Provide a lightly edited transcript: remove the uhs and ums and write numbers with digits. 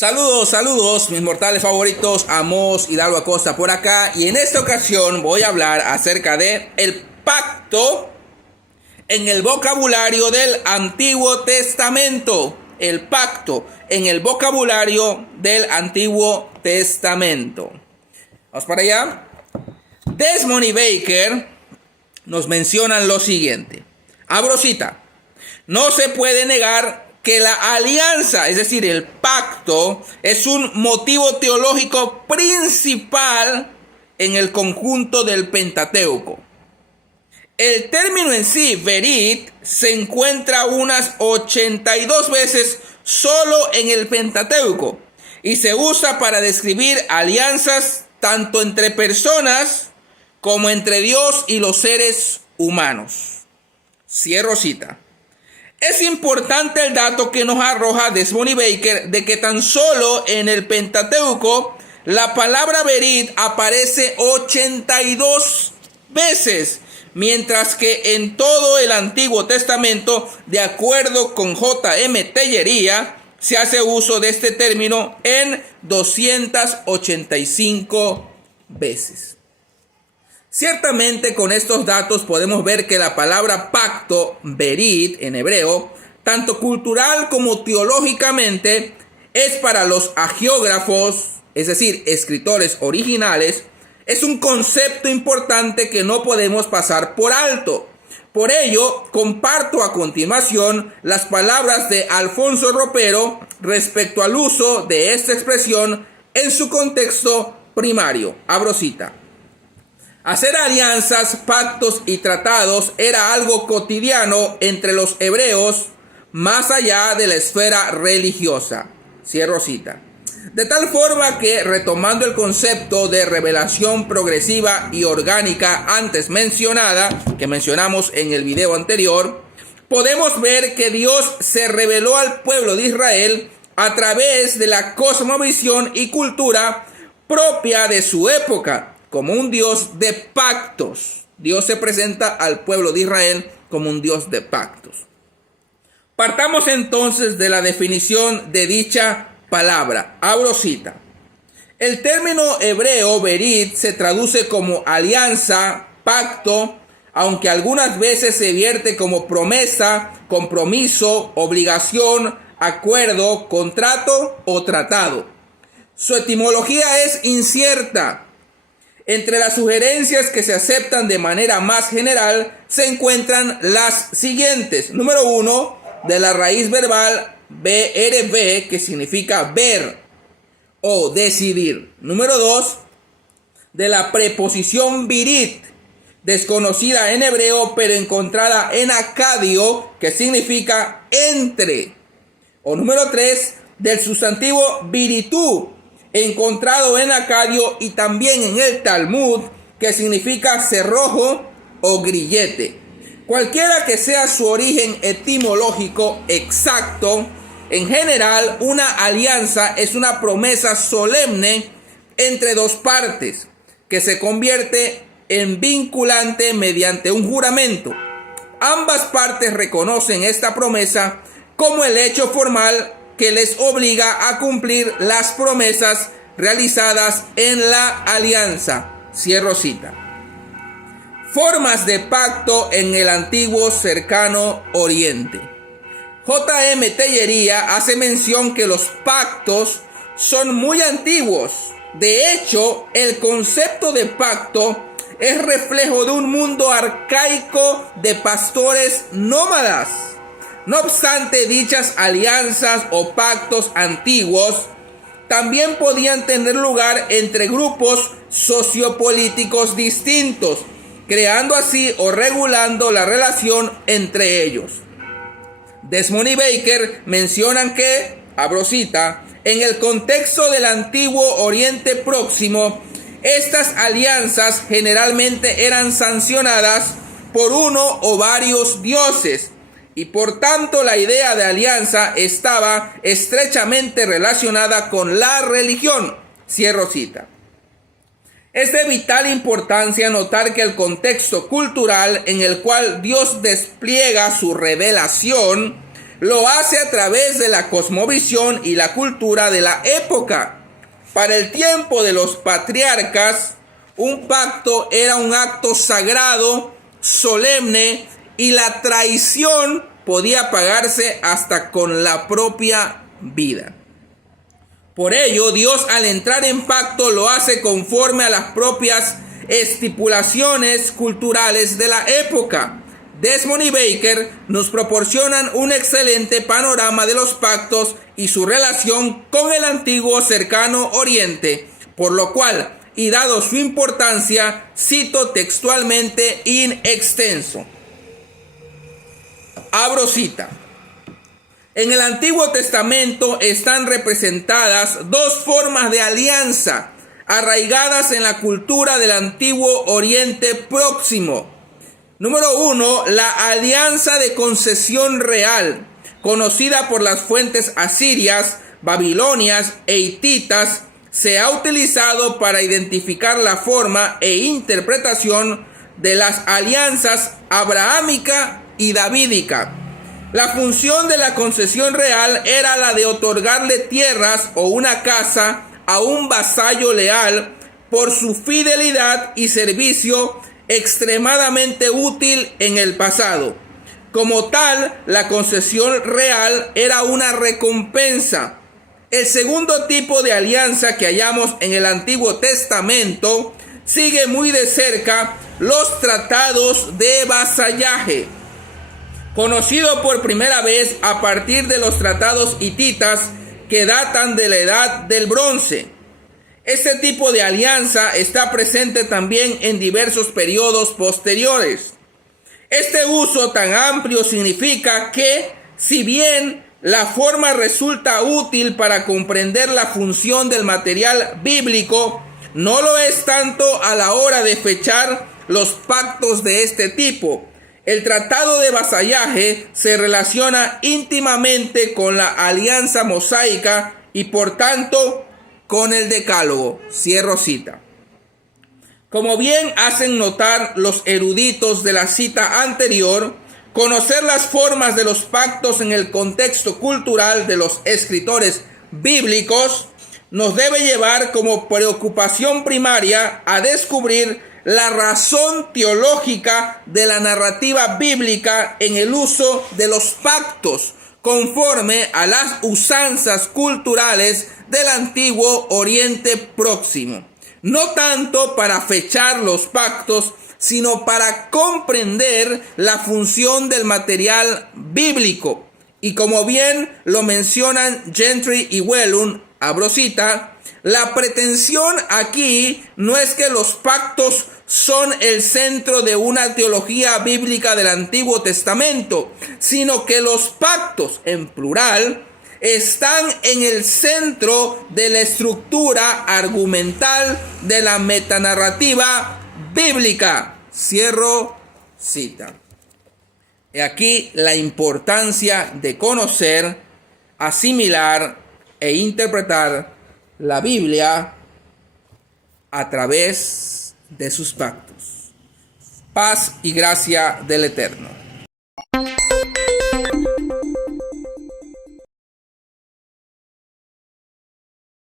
Saludos, mis mortales favoritos, Amos Hidalgo Acosta por acá. Y en esta ocasión voy a hablar acerca de el pacto en el vocabulario del Antiguo Testamento. El pacto en el vocabulario del Antiguo Testamento. Vamos para allá. Desmond y Baker nos mencionan lo siguiente. Abro cita. No se puede negar que la alianza, es decir, el pacto, es un motivo teológico principal en el conjunto del Pentateuco. El término en sí, berit, se encuentra unas 82 veces solo en el Pentateuco y se usa para describir alianzas tanto entre personas como entre Dios y los seres humanos. Cierro cita. Es importante el dato que nos arroja Desmond y Baker de que tan solo en el Pentateuco la palabra berit aparece 82 veces, mientras que en todo el Antiguo Testamento, de acuerdo con J.M. Tellería, se hace uso de este término en 285 veces. Ciertamente con estos datos podemos ver que la palabra pacto, berit, en hebreo, tanto cultural como teológicamente, es para los hagiógrafos, es decir, escritores originales, es un concepto importante que no podemos pasar por alto. Por ello, comparto a continuación las palabras de Alfonso Ropero respecto al uso de esta expresión en su contexto primario. Abro cita. Hacer alianzas, pactos y tratados era algo cotidiano entre los hebreos más allá de la esfera religiosa. Cierro cita. De tal forma que, retomando el concepto de revelación progresiva y orgánica antes mencionada, que mencionamos en el video anterior, podemos ver que Dios se reveló al pueblo de Israel a través de la cosmovisión y cultura propia de su época, como un Dios de pactos. Dios se presenta al pueblo de Israel como un Dios de pactos. Partamos entonces de la definición de dicha palabra. Abro cita. El término hebreo berit se traduce como alianza, pacto, aunque algunas veces se vierte como promesa, compromiso, obligación, acuerdo, contrato o tratado. Su etimología es incierta. Entre las sugerencias que se aceptan de manera más general se encuentran las siguientes. Número 1, de la raíz verbal brb, que significa ver o decidir. Número 2, de la preposición birit, desconocida en hebreo pero encontrada en acadio, que significa entre. O número 3, del sustantivo biritú, encontrado en acadio y también en el Talmud, que significa cerrojo o grillete. Cualquiera que sea su origen etimológico exacto, en general una alianza es una promesa solemne entre dos partes, que se convierte en vinculante mediante un juramento. Ambas partes reconocen esta promesa como el hecho formal que les obliga a cumplir las promesas realizadas en la alianza. Cierro cita. Formas de pacto en el antiguo cercano Oriente. J.M. Tellería hace mención que los pactos son muy antiguos. De hecho, el concepto de pacto es reflejo de un mundo arcaico de pastores nómadas. No obstante, dichas alianzas o pactos antiguos también podían tener lugar entre grupos sociopolíticos distintos, creando así o regulando la relación entre ellos. Desmond y Baker mencionan que, abro cita, en el contexto del antiguo Oriente Próximo, estas alianzas generalmente eran sancionadas por uno o varios dioses, y por tanto la idea de alianza estaba estrechamente relacionada con la religión. Cierro cita. Es de vital importancia notar que el contexto cultural en el cual Dios despliega su revelación lo hace a través de la cosmovisión y la cultura de la época. Para el tiempo de los patriarcas, un pacto era un acto sagrado, solemne, y la traición podía pagarse hasta con la propia vida. Por ello, Dios, al entrar en pacto, lo hace conforme a las propias estipulaciones culturales de la época. Desmond y Baker nos proporcionan un excelente panorama de los pactos y su relación con el antiguo cercano Oriente, por lo cual, y dado su importancia, cito textualmente in extenso. Abro cita. En el Antiguo Testamento están representadas dos formas de alianza arraigadas en la cultura del antiguo Oriente Próximo. Número 1, la alianza de concesión real, conocida por las fuentes asirias, babilonias e hititas, se ha utilizado para identificar la forma e interpretación de las alianzas abrahámica y davídica. La función de la concesión real era la de otorgarle tierras o una casa a un vasallo leal por su fidelidad y servicio extremadamente útil en el pasado. Como tal, la concesión real era una recompensa. El segundo tipo de alianza que hallamos en el Antiguo Testamento sigue muy de cerca los tratados de vasallaje, conocido por primera vez a partir de los tratados hititas que datan de la Edad del Bronce. Este tipo de alianza está presente también en diversos periodos posteriores. Este uso tan amplio significa que, si bien la forma resulta útil para comprender la función del material bíblico, no lo es tanto a la hora de fechar los pactos de este tipo. El tratado de vasallaje se relaciona íntimamente con la alianza mosaica y por tanto con el decálogo. Cierro cita. Como bien hacen notar los eruditos de la cita anterior, conocer las formas de los pactos en el contexto cultural de los escritores bíblicos nos debe llevar como preocupación primaria a descubrir la razón teológica de la narrativa bíblica en el uso de los pactos conforme a las usanzas culturales del antiguo Oriente Próximo. No tanto para fechar los pactos, sino para comprender la función del material bíblico. Y como bien lo mencionan Gentry y Wellum, abro cita, la pretensión aquí no es que los pactos son el centro de una teología bíblica del Antiguo Testamento, sino que los pactos, en plural, están en el centro de la estructura argumental de la metanarrativa bíblica. Cierro cita. Y aquí la importancia de conocer, asimilar e interpretar la Biblia a través de sus pactos. Paz y gracia del Eterno.